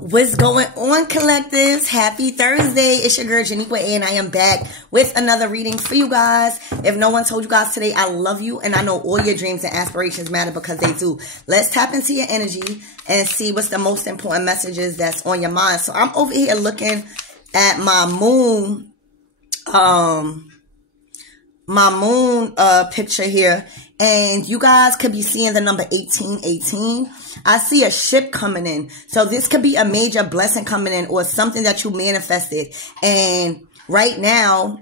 What's going on, collectives? Happy Thursday. It's your girl, Janiqua A, and I am back with another reading for you guys. If no one told you guys today, I love you, and I know all your dreams and aspirations matter because they do. Let's tap into your energy and see what's the most important messages that's on your mind. So I'm over here looking at my moon, picture here, and you guys could be seeing the number 1818. I see a ship coming in. So this could be a major blessing coming in or something that you manifested. And right now,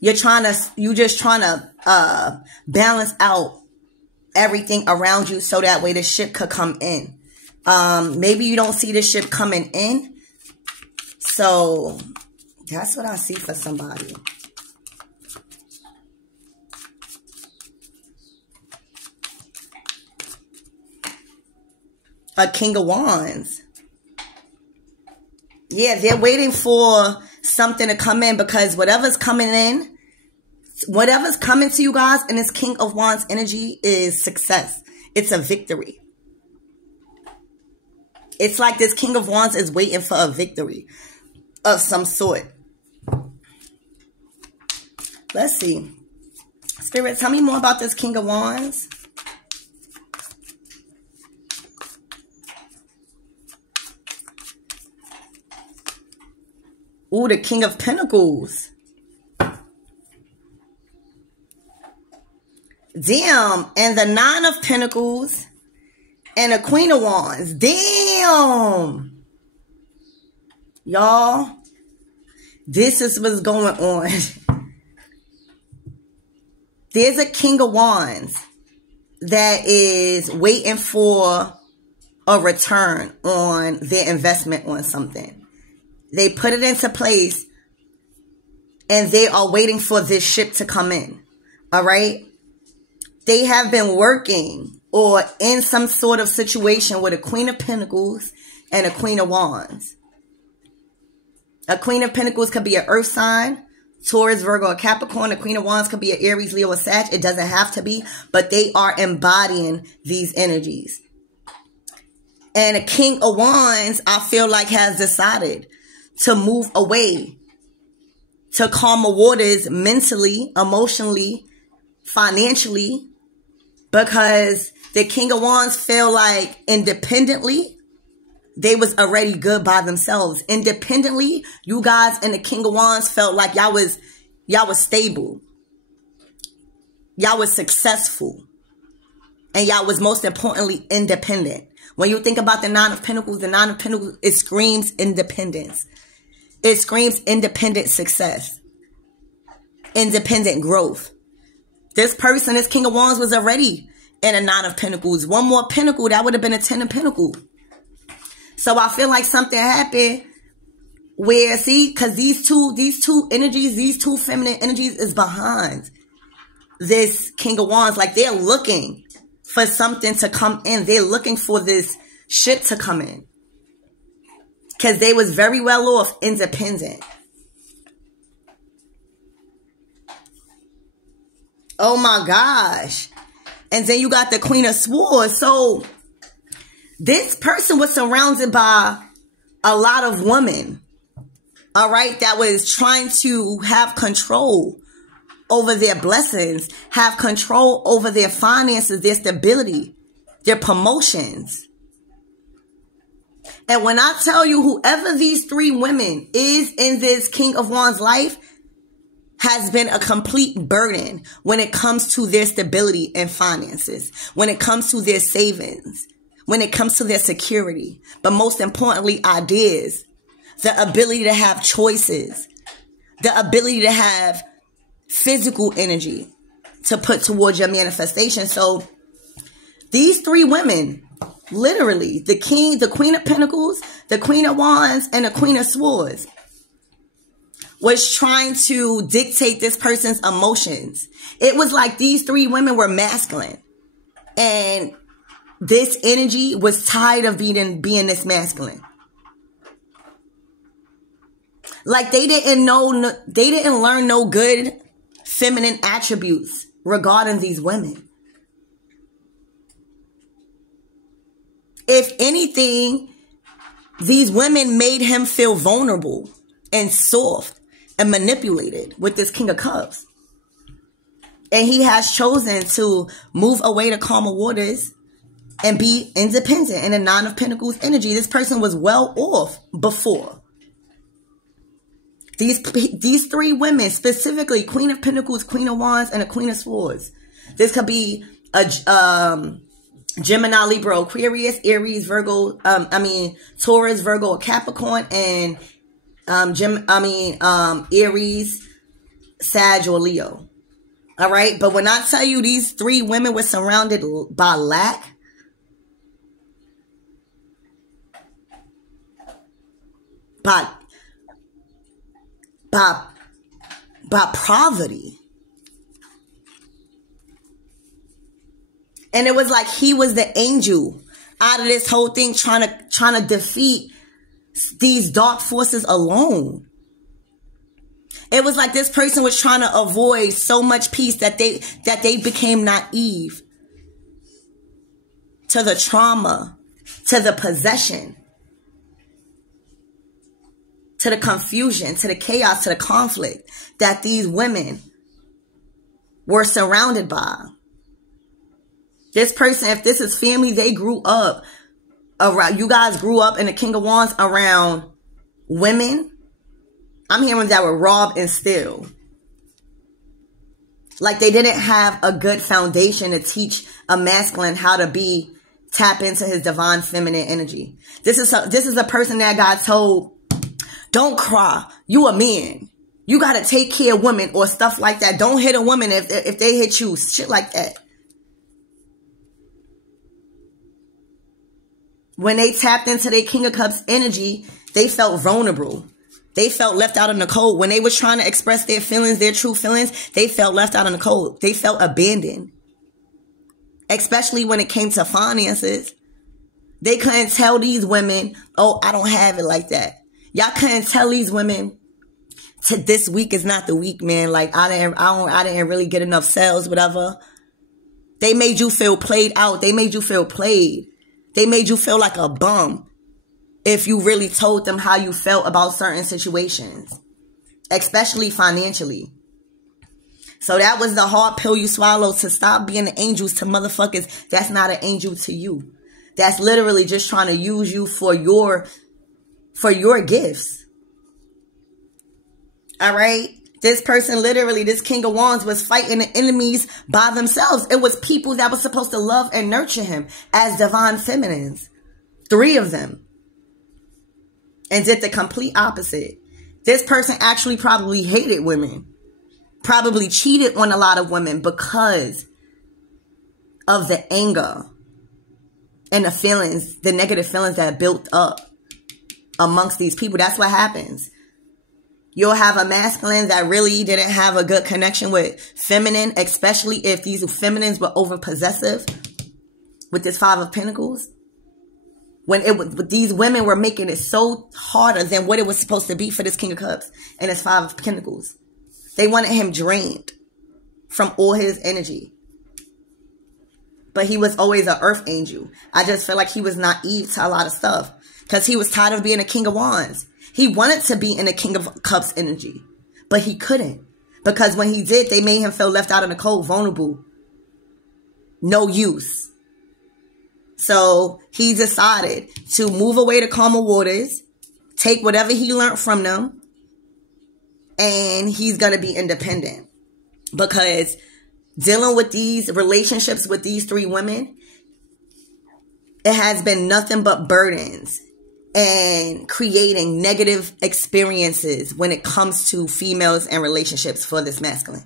you're just trying to balance out everything around you so that way the ship could come in. Maybe you don't see the ship coming in. So that's what I see for somebody. A King of Wands. Yeah, they're waiting for something to come in because whatever's coming in, whatever's coming to you guys in this King of Wands energy is success. It's a victory. It's like this King of Wands is waiting for a victory of some sort. Let's see. Spirit, tell me more about this King of Wands. Ooh, the King of Pentacles. Damn. And the Nine of Pentacles. And the Queen of Wands. Damn. Y'all. This is what's going on. There's a King of Wands that is waiting for a return on their investment on something. They put it into place and they are waiting for this ship to come in. All right. They have been working or in some sort of situation with a Queen of Pentacles and a Queen of Wands. A Queen of Pentacles could be an earth sign, Taurus, Virgo, or Capricorn. A Queen of Wands could be an Aries, Leo, or Sag. It doesn't have to be, but they are embodying these energies. And a King of Wands, I feel like, has decided to move away, to calmer waters mentally, emotionally, financially, because the King of Wands feel like independently, they was already good by themselves. Independently, you guys and the King of Wands felt like y'all was stable. Y'all was successful. And y'all was most importantly independent. When you think about the Nine of Pentacles, it screams independence. It screams independent success. Independent growth. This person, this King of Wands, was already in a Nine of Pentacles. One more Pentacle, that would have been a Ten of Pentacles. So I feel like something happened where, see, because these two energies, these two feminine energies is behind this King of Wands. Like they're looking for something to come in. They're looking for this ship to come in. Because they was very well off, independent. Oh my gosh. And then you got the Queen of Swords. So this person was surrounded by a lot of women. All right. That was trying to have control over their blessings. Have control over their finances, their stability, their promotions. And when I tell you, whoever these three women is in this King of Wands life has been a complete burden when it comes to their stability and finances, when it comes to their savings, when it comes to their security, but most importantly, ideas, the ability to have choices, the ability to have physical energy to put towards your manifestation. So these three women, literally, the Queen of Pentacles, the Queen of Wands, and the Queen of Swords, was trying to dictate this person's emotions. It was like these three women were masculine. And this energy was tired of being this masculine. Like they didn't learn no good feminine attributes regarding these women. If anything, These women made him feel vulnerable and soft and manipulated with this King of Cups. And he has chosen to move away to calmer waters and be independent in the Nine of Pentacles energy. This person was well off before. These three women, specifically Queen of Pentacles, Queen of Wands, and a Queen of Swords. This could be a Gemini, Libra, Aquarius, Aries, Virgo, Taurus, Virgo, or Capricorn, and Aries, Sag, or Leo. All right. But when I tell you these three women were surrounded by lack, by poverty. And it was like he was the angel out of this whole thing, trying to defeat these dark forces alone. It was like this person was trying to avoid so much peace that they became naive to the trauma, to the possession, to the confusion, to the chaos, to the conflict that these women were surrounded by. This person, if this is family, they grew up around, you guys grew up in the King of Wands around women. I'm hearing that were robbed and steal. Like they didn't have a good foundation to teach a masculine how to tap into his divine feminine energy. This is a person that got told, don't cry. You a man. You got to take care of women or stuff like that. Don't hit a woman if they hit you. Shit like that. When they tapped into their King of Cups energy, they felt vulnerable. They felt left out in the cold. When they was trying to express their feelings, their true feelings, they felt left out in the cold. They felt abandoned. Especially when it came to finances. They couldn't tell these women, oh, I don't have it like that. Y'all couldn't tell these women this week is not the week, man. Like I didn't really get enough sales, whatever. They made you feel played out. They made you feel played. They made you feel like a bum if you really told them how you felt about certain situations, especially financially. So that was the hard pill you swallowed, to stop being the angels to motherfuckers that's not an angel to you. That's literally just trying to use you for your gifts. All right? This person, literally, this King of Wands, was fighting the enemies by themselves. It was people that were supposed to love and nurture him as divine feminines. 3 of them. And did the complete opposite. This person actually probably hated women. Probably cheated on a lot of women because of the anger and the feelings, the negative feelings that built up amongst these people. That's what happens. You'll have a masculine that really didn't have a good connection with feminine, especially if these feminines were over possessive with this 5 of Pentacles. When these women were making it so harder than what it was supposed to be for this King of Cups and this 5 of Pentacles. They wanted him drained from all his energy. But he was always an earth angel. I just feel like he was naive to a lot of stuff because he was tired of being a King of Wands. He wanted to be in the King of Cups energy, but he couldn't. Because when he did, they made him feel left out in the cold, vulnerable. No use. So he decided to move away to calmer waters, take whatever he learned from them, and he's going to be independent. Because dealing with these relationships with these 3 women, it has been nothing but burdens and creating negative experiences when it comes to females and relationships for this masculine.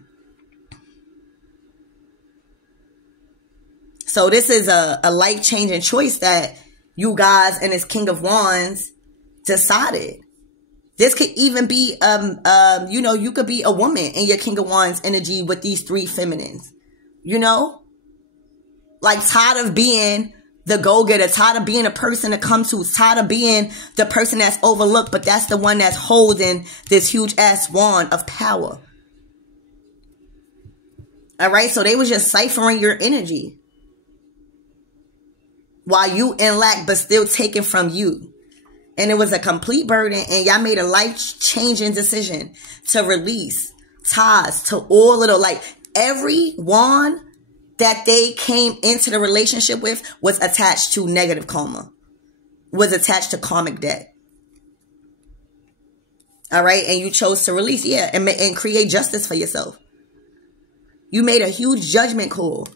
So this is a life-changing choice that you guys and this King of Wands decided. This could even be, you could be a woman in your King of Wands energy with these 3 feminines. You know? Like tired of being the go-getter, tired of being a person to come to, tired of being the person that's overlooked, but that's the one that's holding this huge-ass wand of power. All right? So they was just ciphering your energy. While you in lack, but still taking from you. And it was a complete burden, and y'all made a life-changing decision to release ties to all of the, like, everyone that they came into the relationship with was attached to negative karma, was attached to karmic debt. All right. And you chose to release. Yeah. And create justice for yourself. You made a huge judgment call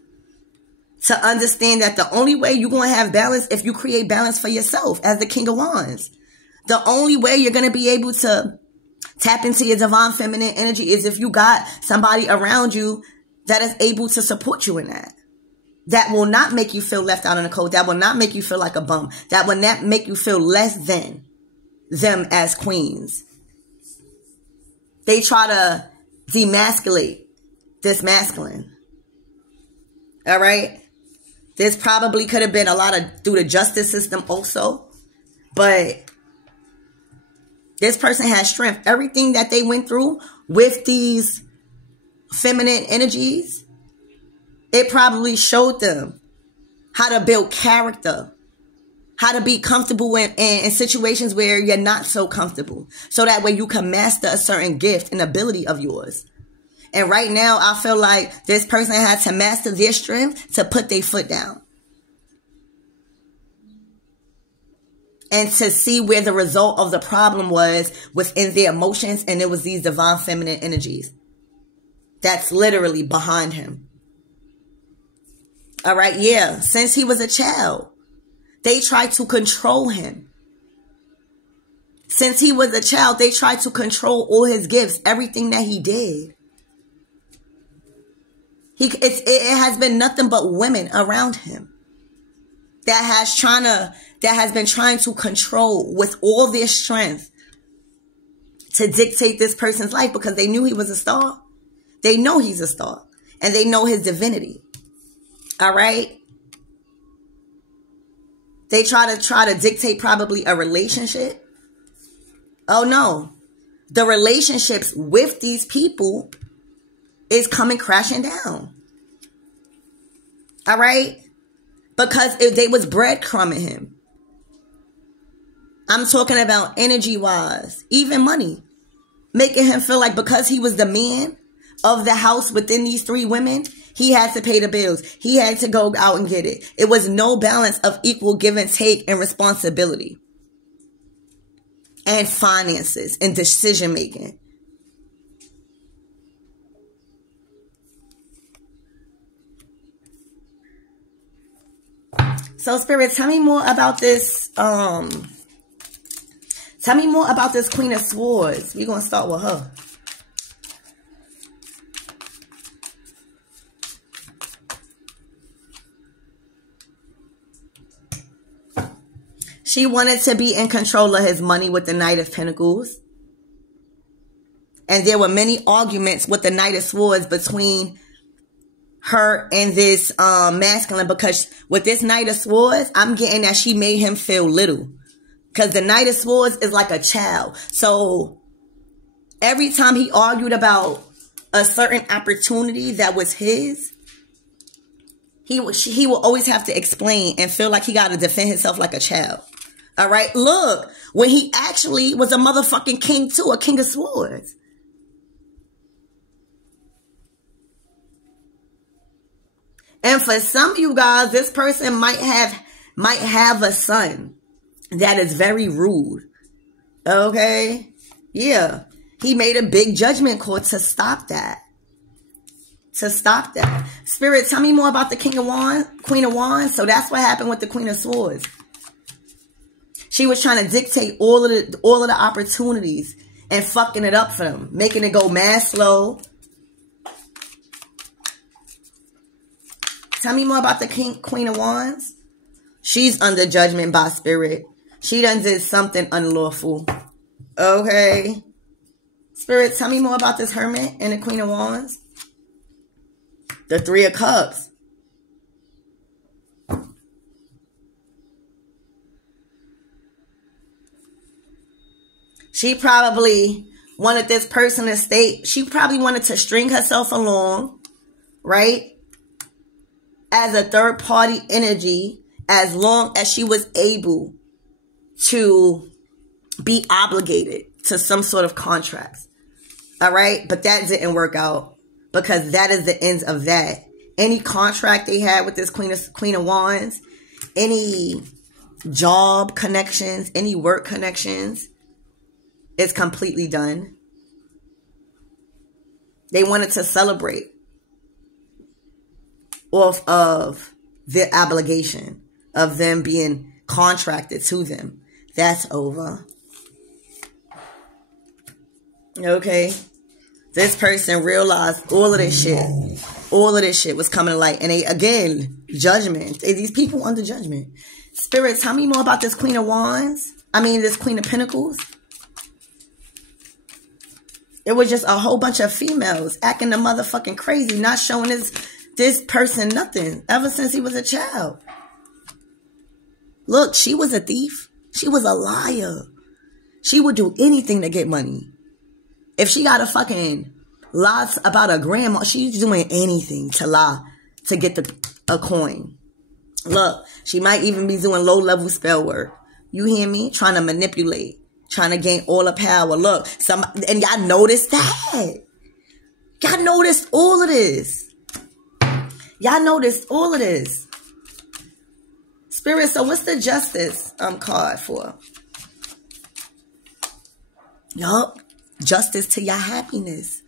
to understand that the only way you're going to have balance if you create balance for yourself as the King of Wands. The only way you're going to be able to tap into your divine feminine energy is if you got somebody around you that is able to support you in that. That will not make you feel left out in the cold. That will not make you feel like a bum. That will not make you feel less than them as queens. They try to demasculate this masculine. All right. This probably could have been a lot of through the justice system also. But this person has strength. Everything that they went through with these feminine energies, it probably showed them how to build character, how to be comfortable in situations where you're not so comfortable. So that way you can master a certain gift and ability of yours. And right now, I feel like this person had to master their strength to put their foot down. And to see where the result of the problem was within their emotions. And it was these divine feminine energies. That's literally behind him. All right, yeah. Since he was a child, they tried to control him. Since he was a child, they tried to control all his gifts, everything that he did. It has been nothing but women around him that has been trying to control with all their strength to dictate this person's life because they knew he was a star. They know he's a star and they know his divinity. All right. They try to dictate probably a relationship. Oh no. The relationships with these people is coming crashing down. All right. Because if they was breadcrumbing him. I'm talking about energy wise, even money, making him feel like because he was the man of the house within these three women, he had to pay the bills. He had to go out and get it. It was no balance of equal give and take and responsibility and finances and decision making. So Spirit, tell me more about this. Tell me more about this Queen of Swords. We're going to start with her. She wanted to be in control of his money with the Knight of Pentacles. And there were many arguments with the Knight of Swords between her and this masculine. Because with this Knight of Swords, I'm getting that she made him feel little. Because the Knight of Swords is like a child. So every time he argued about a certain opportunity that was his, he will always have to explain and feel like he got to defend himself like a child. All right. Look, when he actually was a motherfucking king too, a King of Swords. And for some of you guys, this person might have a son that is very rude. Okay. Yeah. He made a big judgment call to stop that. To stop that. Spirit, tell me more about the King of Wands, Queen of Wands. So that's what happened with the Queen of Swords. She was trying to dictate all of the opportunities and fucking it up for them, making it go mad slow. Tell me more about the Queen of Wands. She's under judgment by Spirit. She done did something unlawful. Okay. Spirit, tell me more about this Hermit and the Queen of Wands. The Three of Cups. She probably wanted this person to stay. She probably wanted to string herself along, right? As a third party energy, as long as she was able to be obligated to some sort of contracts. All right. But that didn't work out because that is the ends of that. Any contract they had with this Queen of Wands, any job connections, any work connections, is completely done. They wanted to celebrate off of their obligation of them being contracted to them. That's over. Okay. This person realized all of this shit. All of this shit was coming to light. And they, again, judgment. These people under judgment. Spirit, tell me more about this Queen of Wands. I mean, this Queen of Pentacles. It was just a whole bunch of females acting the motherfucking crazy, not showing this person nothing ever since he was a child. Look, she was a thief. She was a liar. She would do anything to get money. If she got a fucking lie about a grandma, she's doing anything to lie to get a coin. Look, she might even be doing low-level spell work. You hear me? Trying to manipulate. Trying to gain all the power. Look, and y'all noticed that. Y'all noticed all of this. Y'all noticed all of this. Spirit, so what's the justice card for? Yup. Justice to your happiness.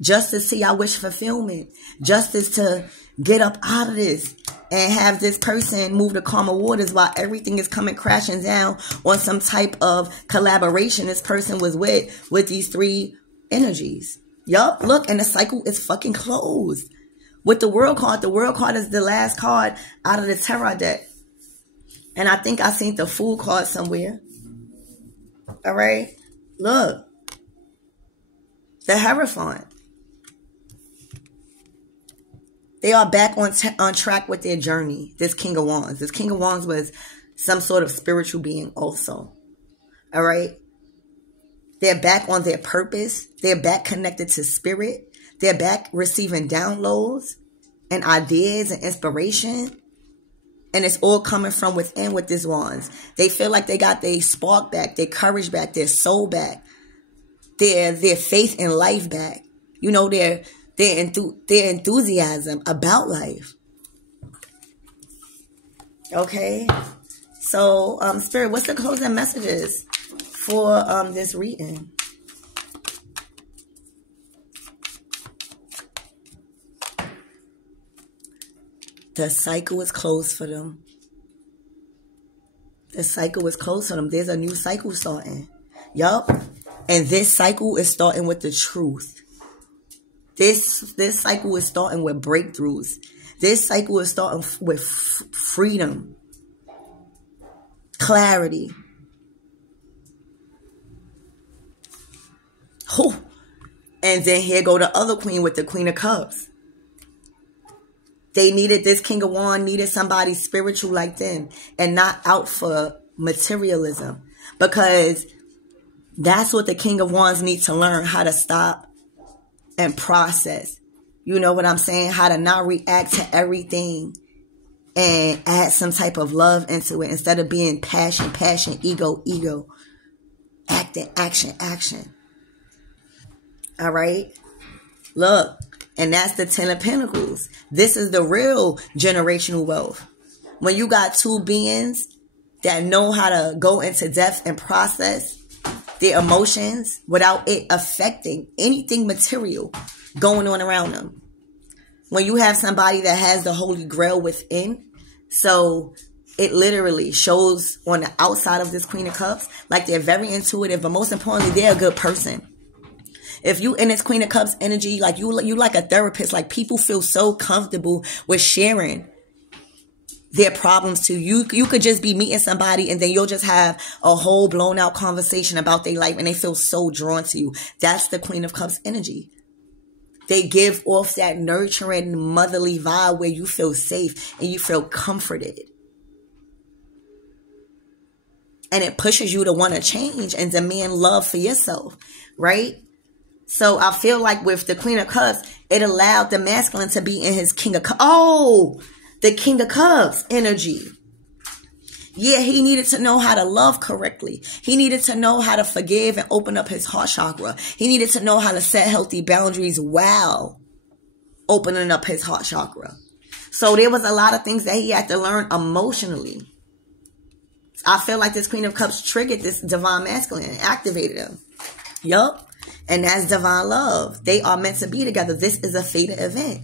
Justice to your wish fulfillment. Justice to get up out of this and have this person move to calmer waters while everything is coming crashing down on some type of collaboration this person was with these three energies. Yup, look, and the cycle is fucking closed. With the World card is the last card out of the Tarot deck. And I think I seen the Fool card somewhere. All right, look. The Hierophant. They are back on track with their journey. This King of Wands. This King of Wands was some sort of spiritual being also. All right. They're back on their purpose. They're back connected to spirit. They're back receiving downloads and ideas and inspiration. And it's all coming from within with these wands. They feel like they got their spark back, their courage back, their soul back. Their faith in life back. You know, their enthusiasm about life. Okay. So, Spirit, what's the closing messages for this reading? The cycle is closed for them. The cycle is closed for them. There's a new cycle starting. Yup. And this cycle is starting with the truth. This cycle is starting with breakthroughs. This cycle is starting with freedom. Clarity. Oh. And then here go the other queen with the Queen of Cups. They needed this King of Wands, needed somebody spiritual like them and not out for materialism. Because that's what the King of Wands needs to learn, how to stop and process. You know what I'm saying? How to not react to everything and add some type of love into it instead of being passion, ego, acting, action. All right? Look, and that's the Ten of Pentacles. This is the real generational wealth. When you got two beings that know how to go into depth and process their emotions without it affecting anything material going on around them. When you have somebody that has the Holy Grail within, so it literally shows on the outside of this Queen of Cups, like they're very intuitive, but most importantly, they're a good person. If you in this Queen of Cups energy, like you like a therapist, like people feel so comfortable with sharing their problems to you. You could just be meeting somebody and then you'll just have a whole blown out conversation about their life and they feel so drawn to you. That's the Queen of Cups energy. They give off that nurturing, motherly vibe where you feel safe and you feel comforted. And it pushes you to want to change and demand love for yourself, right? So I feel like with the Queen of Cups, it allowed the masculine to be in his King of Cups. Oh, the King of Cups energy. Yeah, he needed to know how to love correctly. He needed to know how to forgive and open up his heart chakra. He needed to know how to set healthy boundaries while opening up his heart chakra. So there was a lot of things that he had to learn emotionally. I feel like this Queen of Cups triggered this divine masculine and activated him. Yup. And that's divine love. They are meant to be together. This is a fated event.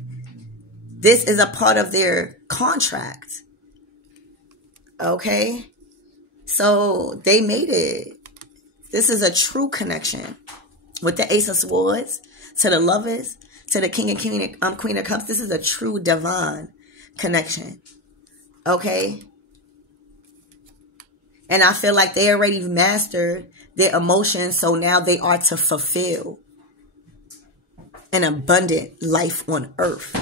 This is a part of their contract. Okay? So they made it. This is a true connection. With the Ace of Swords, to the lovers, to the King and Queen of Cups. This is a true divine connection. Okay? And I feel like they already mastered their emotions, so now they are to fulfill an abundant life on earth.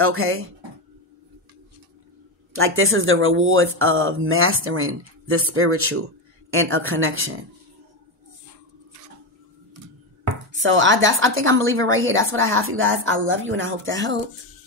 Okay? Like this is the rewards of mastering the spiritual and a connection. So I think I'm going to leave it right here. That's what I have for you guys. I love you and I hope that helps.